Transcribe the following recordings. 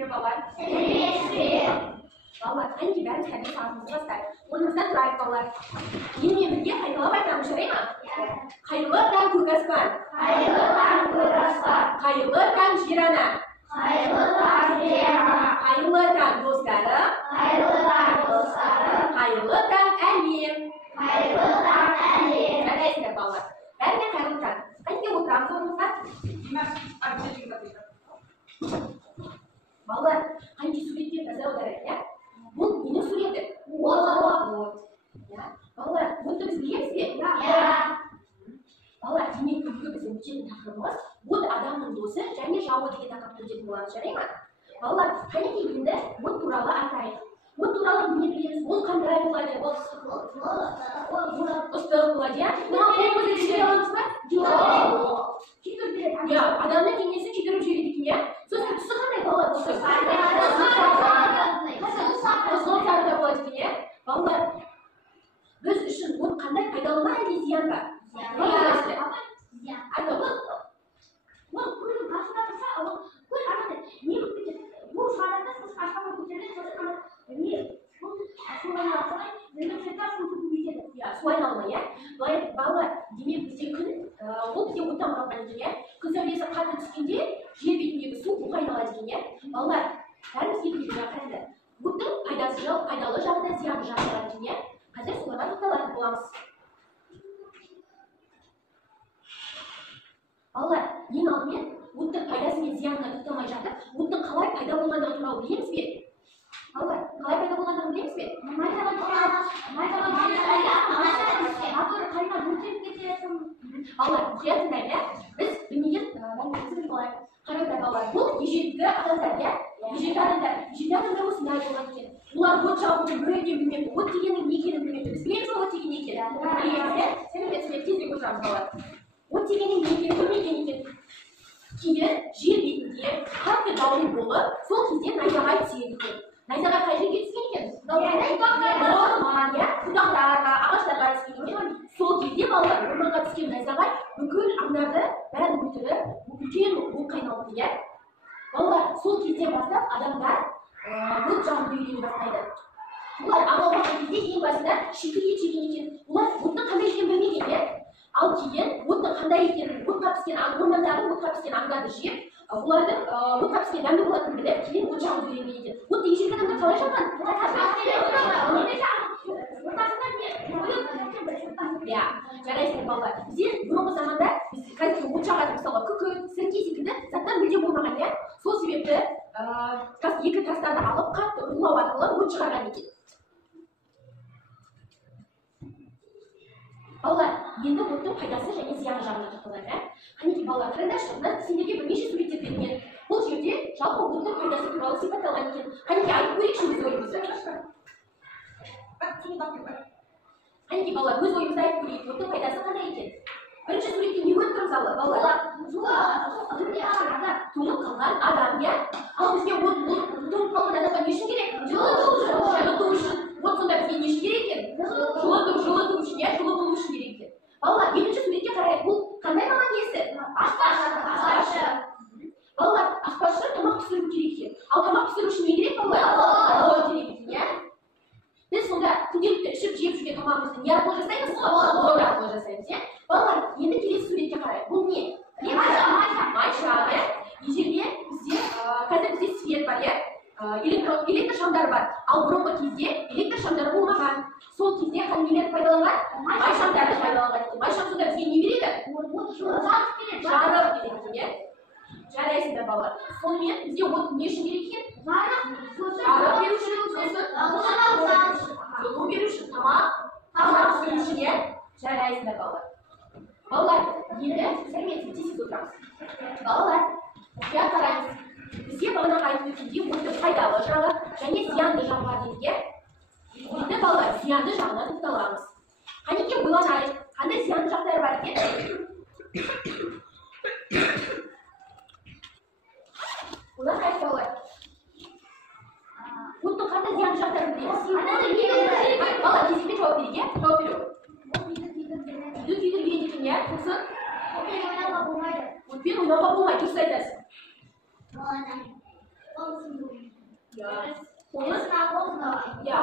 ме, балалар? Балалар, қанекей бәріміз тәрбие сағатымызды бастайық. Орнымыздан тұрайық, балалар. Менімен бірге қайталап айтамын, жарай ма? Қайырлы таң көк аспан. Қайырлы таң көк аспан. Қайырлы таң жер ана. Қайырлы таң жер ана. Қайырлы таң достарым. Қайырлы таң достарым. Қайырлы таң әлем. Қайырлы таң әлем. Жарайсыңдар, балалар. Бәріне қайырлы таң. Қанекей отырамыз орнымызға. Балалар, қанекей суретке назар аударайық, иә? Бұл ненің суреті? От. Балалар, отты біз білеміз бе? Иә. Балалар, демек бүгінгі біздің өтетін тақырыбымыз от адамның досы және жауы деген тақырыпты өтетін боламыз, жарай ма? Балалар, қанекей енді от туралы айтайық. От туралы не білеміз? Ол қандай болады? Ыстық болады, иә? Қолымызды жібере аламыз ба? Жоқ. Иә, адамның денесін күйдіріп жібереді екен, иә? Сосын түсі қандай болады? Қызғылтарда болады екен, иә? Балалар, біз үшін от қандай пайдалы ма әлде зиян ба? Су айналымы, иә? Балалар, демек бізде күн, ол бізде оттан құралған екен, иә? Күн сәулесі қатты түскенде жер бетіндегі су буға айналады екен, иә? Балалар, бәріміз екіге қараңдар. Оттың пайдалы жағы да зиянды жағы бар екен, иә? Қазір соларға тоқталатын боламыз. Балалар, ең алдымен оттың пайдасы мен зиянына тоқталмай жатып, оттың қалай пайда болғандығы туралы білеміз бе? Балалар, қалай пайда болғандығын білеміз бе? Балалар, мұқият тыңдайық, иә? Біз білмеген мәліметімізді біліп алайық. Қараңдар, балалар, бұл ежелгі адамдар, иә? Ежелгі адамдар осындай болған екен. Олар от жағудың мүлдем білмепті, от дегеннің не екенін білмепті. Біз білеміз бе от деген не екенін? Білеміз, иә? Сәлеметсіз бе? Тезірек отырамыз, балалар. От дегеннің не екенін білмеген екен. Кейін жер бетінде қатты дауыл болып, сол кезде найзағай түседі екен. Найзағай қай жерге түскен екен? Бұтақтарға, ағаштарға түскен екен. Сол кезде балалар орманға түскен найзағай бүкіл аңдарды бәрін өлтіріп, үлкен отқа айналды, иә? Балалар, сол кезден бастап адамдар от жағуды үйрене бастайды. Олар аң аулаған кезде ең басында шикі ет жеген екен. Олар оттың қандай екенін білмеген, иә? Ал кейін оттың қандай екенін, ормандағы отқа піскен аңдарды жеп, олардың отқа піскен дәмді болатынын біліп, кейін от жағуды үйренген екен. Отты ежелгі адамдар қалай жағған? Иә, жарайсыңдар, балалар. Бізде бұрынғы заманда қазір от жағатын, мысалға күкірт, сірке секілді заттар мүлдем болмаған, иә? Сол себепті екі тастарды алып, қатты ұрлау арқылы от шығарған екен. Балалар, енді оттың пайдасы және зияны жағына тоқталайық, ә? Қанекей балалар, қараңдаршы, мына сендерге бірнеше суреттер берілген. Бұл жерде жалпы оттың пайдасы туралы сипатталған екен. Қанекей айтып көрейікші өз ойымызды. Қанекей балалар, өз ойымызды айтып көрейік, оттың пайдасы қандай екен? Бірінші суретте не көріп тұрмыз, балалар? Тоңып қалған адам, иә? Ал бізге от тоңып қалған адамға не үшін керек? Жылыту үшін. От сонда бізге не үшін керек екен? Жылыту үшін, иә? Жылы болу үшін керек екен. Балалар, екінші суретке қарайық, бұл қандай маман иесі? Аспазшы. Балалар, аспазшы тамақ пісіру керек екен. Ал тамақ пісіру үшін не керек, балалар? От керек екен, иә? Біз сонда күнделікті ішіп жеп жүрген тамағымызды не арқылы жасаймыз? От арқылы жасаймыз, иә? Балалар, енді келесі суретке қарайық. Бұл не? Майша, иә? Ежелде бізде, қазір бізде свет бар, иә? Электр шамдар бар. Ал бұрынғы кезде электр шамдары болмаған. Сол кезде нелерді пайдаланған? Май шамдарды пайдаланған екен. Май шам сонда бізге не береді? Жарық береді, иә? Жарайсыңдар, балалар. Сонымен бізде от не үшін керек екен? Жарық беру үшін, жылу беру үшін, тамақ пісіру үшін, иә? Жарайсыңдар, балалар. Балалар, енді сәлеметсіз тез отырамыз. Балалар, мұқият қараймыз. Бізге бағанағы айтып өткендей оттың пайдалы жағы және зиянды жағы бар дедік. Енді балалар, зиянды жағына тоқталамыз. Қанекей ойланайық, қандай зиянды жақтары бар екен? Ойланайық, балалар. Оттың қандай зиянды жақтарын білеміз? Балалар, кезекпен жауап берейік, иә? Жауап беру. Үйді күйдірген екен, иә? Сосын? Отпен ойнауға болмайды, дұрыс айтасың.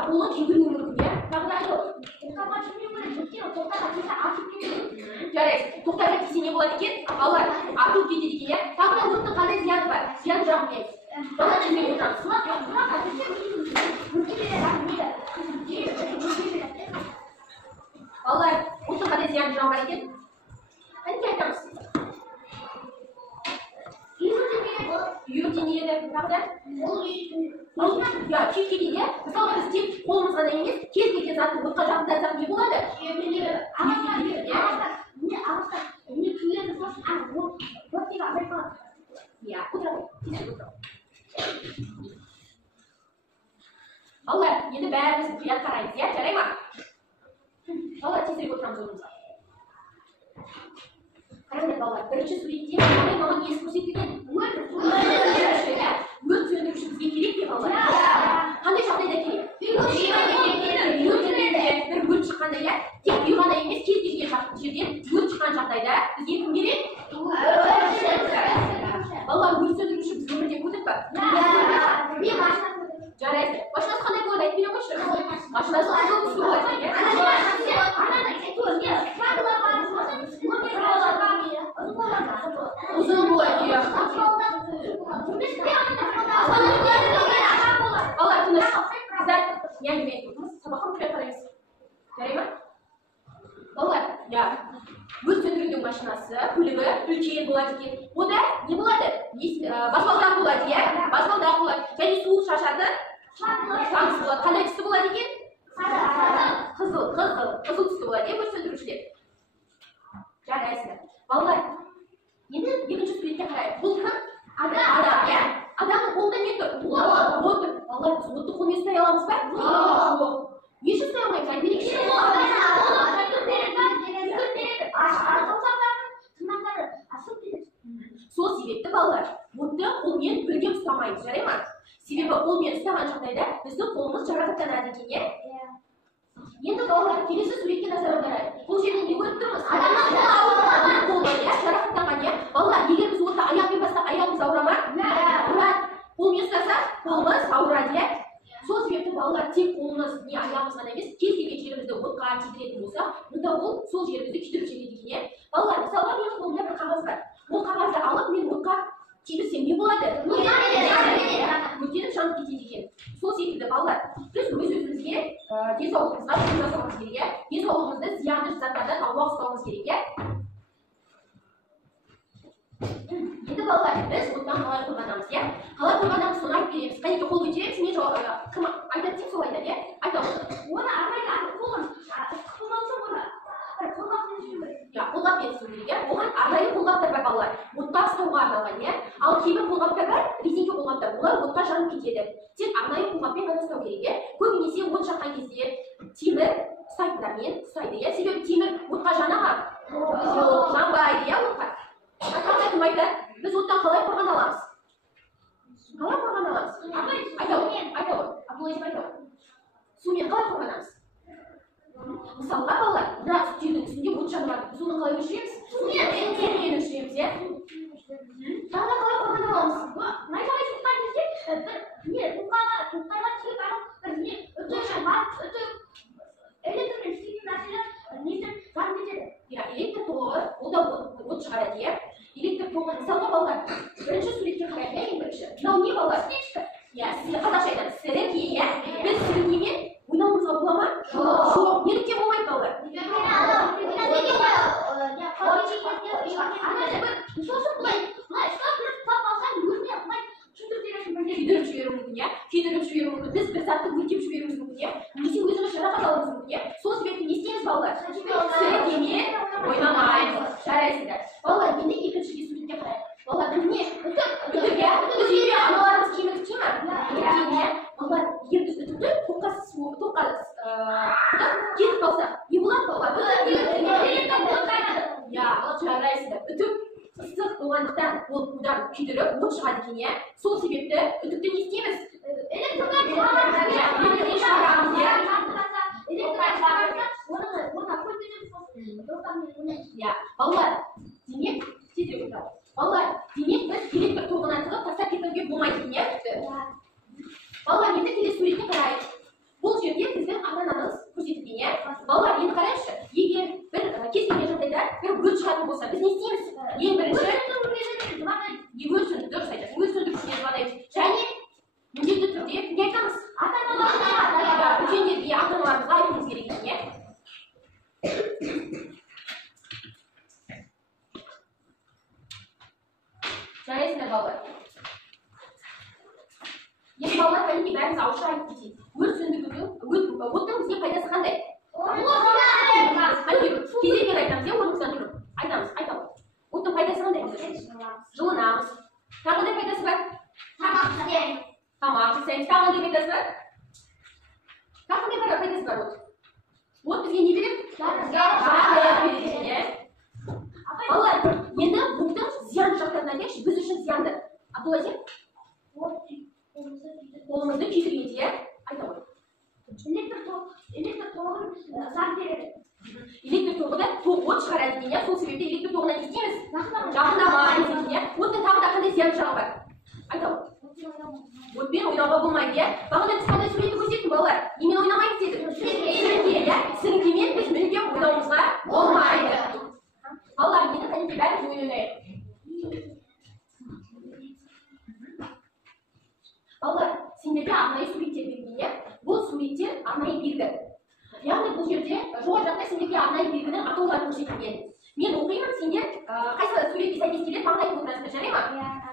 қолын күйдіруі мүмкін, иә? Тағы да жарайды, тоқтарға тисе не болады екен? Балалар, атылып кетеді екен, иә? Тағы да оттың қандай зияны бар? Зиян жағын білеміз. Балалар жүрмей отырамыз. Балалар, оттың қандай зияны жағын бар екен? Қанша айтамыз? Үйіртенеді, тағы да? Күйіп кетеді, мысалға біз тек қолымыз ғана емес, кез келген затты отқа жағындырсақ не болады? Балалар, енді бәріміз мұқият қараймыз, иә? Жарай ма? Балалар, тезірек отырамыз орнымызға. Қараңдар балалар, бірінші суретте маған несі көрсетілген? Өрт сөндіруші бізге керек пе балалар? Қандай жағдайда керек? Бір өрт шыққанда, иә? Тек үй ғана емес, кез келген жерден өрт шыққан жағдайда бізге кім керек? Балалар, өрт сөндіруші біз өмірде көрдік па? Жарайды. Машинасы қандай болады? Айтып бере қойшы. Машинасы қандай болады? Uzun болады, иә. Балалар, тыныш. Қыздар, не әңгіме айтып отырмыз? Сабаққа мұқият қараймыз. Жарай ма? Балалар, иә. Өрт сөндірудің машинасы, көлігі үлкен болады екен. Ода не болады? Баспалдақ болады, иә? Баспалдақ болады. Және су шашатын шаңғысы болады. Қандай түсті болады екен? Қызыл түсті болады, иә, өрт сөндірушілер. Жарайсыздар. Балалар, енді екінші суретке қарайық. Бұл кім? Адам, иә? Адамның қолында не тұр? От тұр. Балалар, біз отты қолмен ұстай аламыз ба? Жоқ. Не үшін ұстай алмаймыз? Айтып берейікші. Сол себепті балалар, отты қолмен бірге ұстамаймыз, жарай ма? Себебі қолмен ұстаған жағдайда біздің қолымыз жарақаттанады екен, иә? Енді балалар, келесі суретке назар аударайық. Бұл жерде не көріп тұрмыз? Адамның қолы, иә, жарақаттанған, иә? Балалар, егер біз отты аяқпен бастап, аяғымыз ауыра ма? Ұрады. Қолмен ұстасақ, қолымыз ауырады, иә? Сол себепті балалар, тек қолымыз не аяғымыз ғана емес, кез келген жерімізді отқа тигізетін болса, мұнда ол сол жерімізді күйдіріп жібереді екен, иә? Балалар, мысалға менің қолымда бір қағаз бар. Ол қағазды алып мен отқа тигізсем не болады? Өртеніп жанып кетеді екен. Сол секілді балалар, біз өз-өзімізге денсаулығымызға жұмыс жасауымыз керек, иә? Денсаулығымызды зиянды заттардан аулақ ұстауымыз керек, иә? Енді балалар, біз оттан қалай қорғанамыз, иә? Қалай қорғанамыз, соны айтып береміз. Қанекей қол көтереміз, мен жауап кім айтады деймін, сол айтады, иә? Айтамыз. Оны арнайы қолын қылмаусың оны. Қолғап етсін керек, иә? Оған арнайы қолғаптар бар балалар. Отқа ұстауға арналған, иә? Ал кейбір қолғаптар бар, резинке қолғаптар, олар отқа жанып кетеді. Тек арнайы қолғаппен ғана ұстау керек, иә? Көбінесе от жаққан кезде темір ұстайтындармен ұстайды, иә? Себебі темір отқа жана ма? Жанбайды, иә, отқа? Кім айтады? Біз оттан қалай қорғана аламыз? Қалай қорғана аламыз? Айтауы. Сумен қалай қорғанамыз? Мысалға балалар, мына үстелдің үстінде от жанып жатыр. Біз оны қалай өшіреміз? Сумен өшіреміз, иә? Тағы да қалай қорғана аламыз? Найзағай шыққан кезде тоқтарға тиіп электрмен істейтін нәрселер жанып кетеді. Электр тоғы, ол да от шығарады, иә? Электр тоғы, мысалға балалар, бірінші суретке қарайық, иә, ең бірінші. Мынау не балалар? Иә, сізге қазақша айтамыз, сіріңке, иә? Біз сіріңкемен ойнауымызға бола ма? Жоқ. Неліктен болмайды балалар? Күйдіріп жіберуі мүмкін, иә? Күйдіріп жіберуі мүмкін. Біз бір затты өртеп жіберуіміз мүмкін, иә? Немесе өзіміз жарақат алуымыз мүмкін, иә? Сол себепті не істейміз балалар? Сіріңкемен ойнамаймыз. Жарайсыздар. Балалар, енді екінші суретке қарайық. Балалар, міне, үтік, иә? Біз үйде аналарымыз киімін тіккен ме? Иә. Балалар, егер біз үтікті тоққа кетіп қалсақ, не болады балалар? Иә, жарайсыздар. Үтік ыстық болғандықтан ол удан күйдіріп, от шығады екен, иә? Сол себепті үтікті не істейміз? Балалар, демек, тезірек отырады. Балалар, демек біз электр тоғынан тығып тастап кетуге болмайды екен, иә? Балалар, енді келесі суретке қарайық. Бұл жерде біздің ата-анамыз көрсетілген, иә? Балалар, енді қарайықшы, егер бір кез келген жағдайда бір өрт шығатын болса, біз не істейміз? Ең бірінші өрт сөндірушіге дұрыс айтасың, өрт сөндірушіге звондаймыз. Және міндетті түрде кімге айтамыз? Ата-аналарымызға, үлкендерге, ата-аналарымызға айтуымыз керек екен, иә? Жарайсыңдар, балалар. Енді балалар, кәдімгі бәріміз ауызша айтып кетейік. Өрт сөндірудің, оттың бізге пайдасы қандай? Кезекпен айтамыз, иә, орнымыздан тұрып. Айтамыз. Оттың пайдасы қандай? Жылынамыз. Тағы қандай пайдасы бар? Тамақ жасаймыз. Тағы қандай пайдасы бар? Тағы қандай пайдасы бар от? От бізге не береді? Жарық береді, иә. Балалар, енді оттың зиянды жақтарына келші, біз үшін зиянды. Абдулла сен? Қолымызды күйдіргенде, иә? Айта ғой. Электр тоғын зар береді. Электр тоғы да от шығарады екен, иә? Сол себепті электр тоғына не істейміз? Жақындамаймыз екен, иә? Оттың тағы да қандай зиянды жағы бар? Айта ғой. Отпен ойнауға болмайды, иә? Бағана біз қандай суретті көрсеттім, балалар? Немен ойнамайды дедік? Сіріңке, иә? Сіріңкемен біз мүлдем ойнауымызға болмайды. Балалар, енді кәдімгі бәріміз ойнайық. Балалар, сендерге арнайы суреттер берген, бұл суреттер арнайы белгі. Яғни бұл жерде жоғары жақта сендерге арнайы белгінің атаулары көрсетілген. Мен оқимын, сендер қайсы суретке сәйкес келеді, маған айтып отырасыңдар, жарай ма?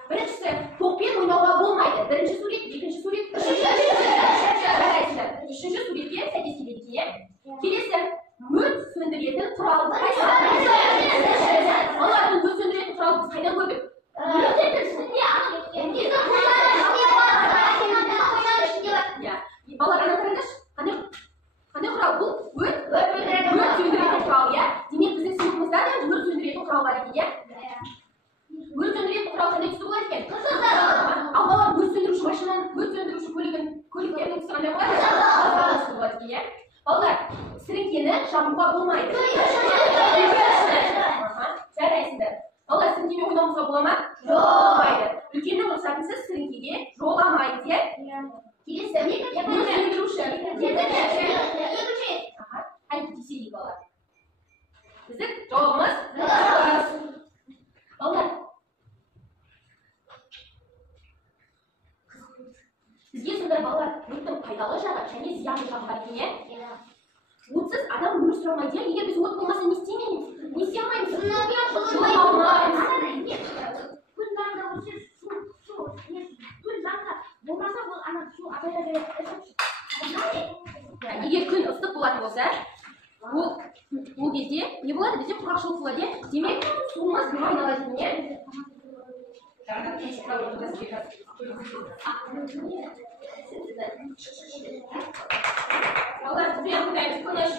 Біріншісі, тоқпен ойнауға болмайды. Бірінші сурет, екінші сурет, үшінші суретке сәйкес келеді, иә? Келесі, өрт сөндіретін құралды қайсы? Балалардың өрт сөндіретін құралды біз қайдан көрдік? Балалар, ана қараңдаршы, қандай құрал бұл? Өрт сөндіретін құрал, иә? Демек біздің сыныпымызда да өрт сөндіретін құрал бар екен, иә? Өрт сөндіретін құрал қандай түсті болады екен? Ал балалар, өрт сөндіруші машинаның, өрт сөндіруші көліктердің түсі қандай болады? Түсті болады екен, иә? Балалар, сіріңкені жабуға болмайды. Жарайсыңдар. Балалар, сіріңкемен ойнауымызға бола ма? Болмайды. Үлкеннің рұқсатынсыз сіріңкеге жоламайды, иә? Келесі, өрт сөндіруші. Қайтып тексерейік, балалар. Біздің жауабымыз дұрыс. Балалар, бізге сонда балалар өрттің пайдалы жағы және зиянды жағы бар екен, иә? Отсыз адам өмір сүре алмайды, егер біз от болмаса не істемейміз? Не істей алмаймыз? Жылы алмаймыз. Күн заңда осы күн заңда болмаса ол ана су абайда береді. Егер күн ыстық болатын болса, ол кезде не болады? Бізде құрғақшылық болады, иә? Демек, суымыз не айналады екен, иә? Балалар, бізбен құдаймыз көңіш.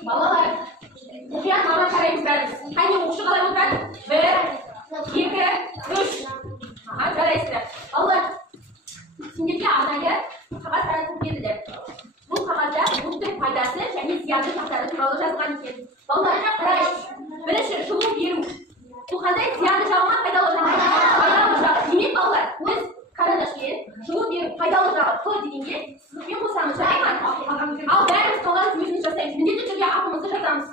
Балалар, мұқият маған қараймыз бәріміз. Қайне оқушы қалай отырады? 1, 2, 3. Жарайсыздар. Балалар, сендерге арнайы қағаз таратып берді. Бұл қағазда оттың пайдасы және зиянды жақтары туралы жазған екен. Балалар, қарайық. Бірінші, жылу беру. Бұл қандай зиянды жағы ма, пайдалы жағы? Пайдалы жағы. Демек, балалар, біз карандашпен жылу беру пайдалы жағы Q дегенге сызықпен қосамыз, жарай ма? Ал бәріміз қалған өзіміз жасаймыз. Міндетті түрде атымызды жазамыз.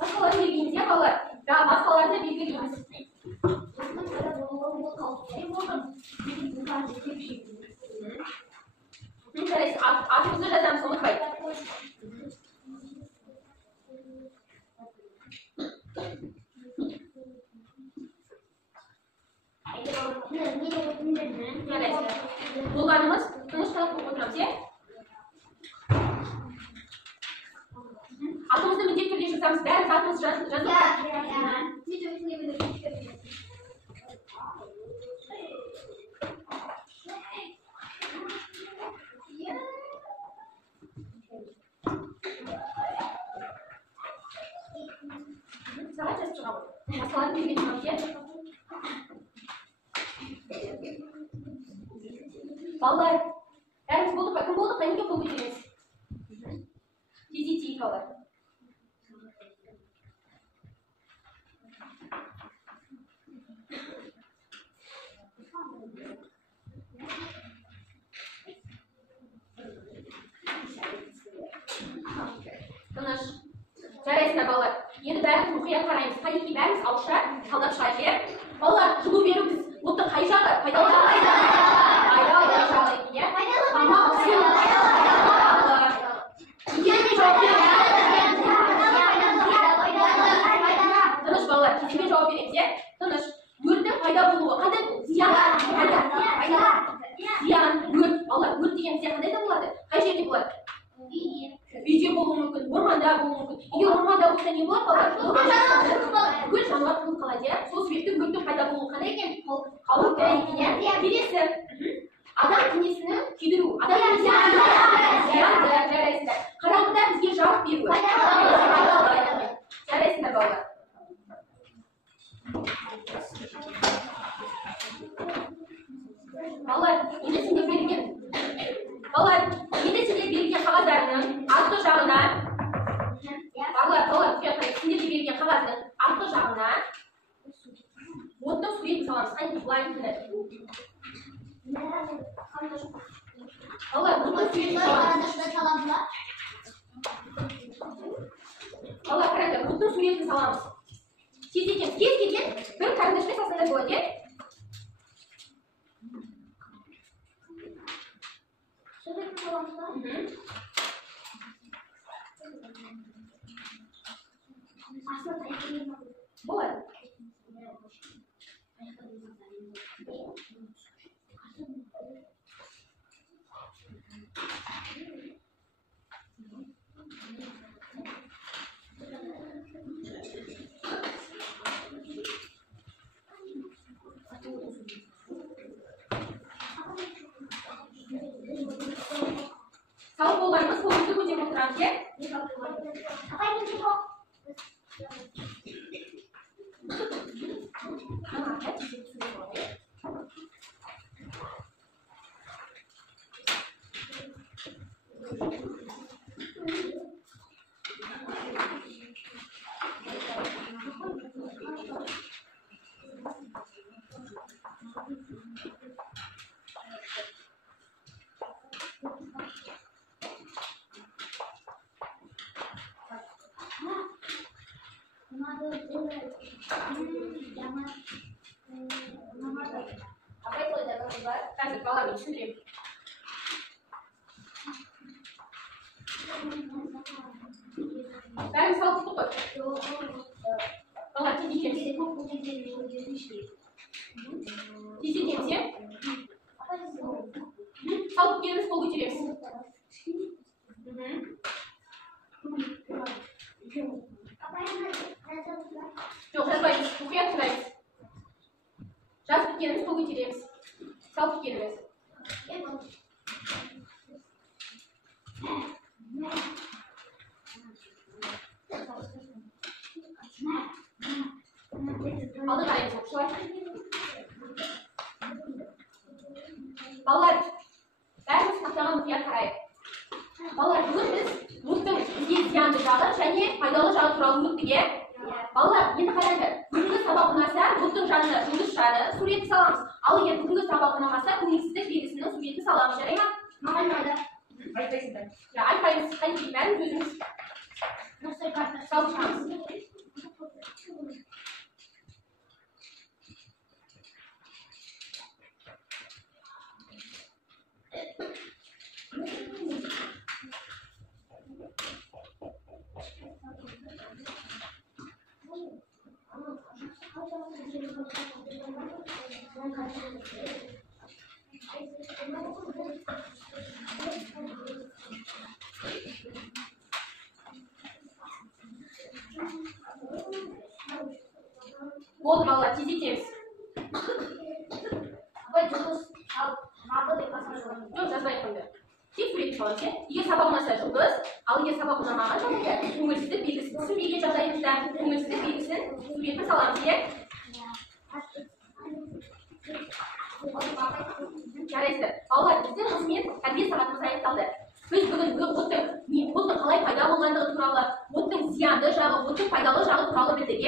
Басқалар белгілейміз, иә, балалар? Басқаларды белгілейміз. Атымызды жазамыз, ұмытпай. Жарайсыздар. Болғанымыз тыныш қалып отырамыз, иә? Атымызды міндетті түрде жазамыз. Бәріміз атымызды жазып. Сағат жазып шығамыз. Масаларын берген шығамыз, иә? Балалар, бәріміз болдық па? Кім болды? Қайынке қол көтереміз. Тез балалар. Тыныш. Жарайсыздар балалар. Енді бәріміз мұқият қараймыз. Қайынке бәріміз ауызша талдап шығайық, иә? Балалар, жылу беру біз оттың қай жағы? Пайдалы жағы? Пайдалы жағы екен, иә? Тамақ пісіру. Тиісімен жауап береміз. Тыныш балалар, тиісімен жауап береміз, иә? Тыныш. Өрттің пайда болуы қандай бұл? Зиян. Зиян, өрт. Балалар, өрт деген зиян қандай да болады? Қай жерде болады? Үйде болуы мүмкін, орманда болуы мүмкін. Егер орманда болса не болады балалар? Бүкіл жануар қырылып қалады, иә? Сол себепті өрттің пайда болуы қандай екен? Қауіпті екен, иә? Келесі. Адам денесінің күйдіру. Адам денесінің зиянды, жарайсыздар. Қараңғыда бізге жарық беруі. Жарайсыздар балалар. Балалар, енді сендер берген қағаздарының артқы жағына, балалар, сендерге берген қағаздың артқы жағына оттың суретін саламыз. Қайын былай келеді. Балалар, оттың суретін саламыз. Балалар, қараңдар, оттың суретін саламыз. Кез келген бір карандашпен салсаңдар болады, иә? Болады. Сау болғанымыз қолымызды көтеріп отырамыз, иә? Apa itu ada gambar? Kan kepala sendiri. Saya misal tutup. Kalau di sini ya. Kalau kita sekolah jadi. Yok, hayır, bu fiyat veririz. Biraz fikirimiz çok içeriyiz. Sağ fikirimiz. Alın ayı çokşular. Балалар, бәріміз сақтаған мұқият қарайық. Балалар, бүгін біз өрттің бізге зиянды жағы және пайдалы жағы туралы өттік, иә? Балалар, енді қараңдар, бүгінгі сабақ ұнаса, өрттің жанына жұлдыз шары суреті саламыз. Ал егер бүгінгі сабақ ұнамаса, көңілсіздік белгісінің суретін саламыз, жарай ма? Маған ұнайды. Айтпайсыздар. Айтпаймыз, қайын бәріміз өзіміз салып шығамыз. Вот, балалар, тездетеміз. Апай жұлдыз ал мапы деп қасына Жоқ, жазбай қойды. Тек суретті саламыз, егер сабақ ұнаса жұлдыз, ал егер сабақ ұнамаған жағдайда көңілсіздік белгісін түсінбеген жағдайымызда көңілсіздік белгісін суретін саламыз, жарайсыздар. Балалар, біздің осымен тәрбие сағатымыз аяқталды. Біз бүгін оттың қалай пайда болғандығы туралы, оттың зиянды жағы, оттың пайдалы жағы туралы білдік,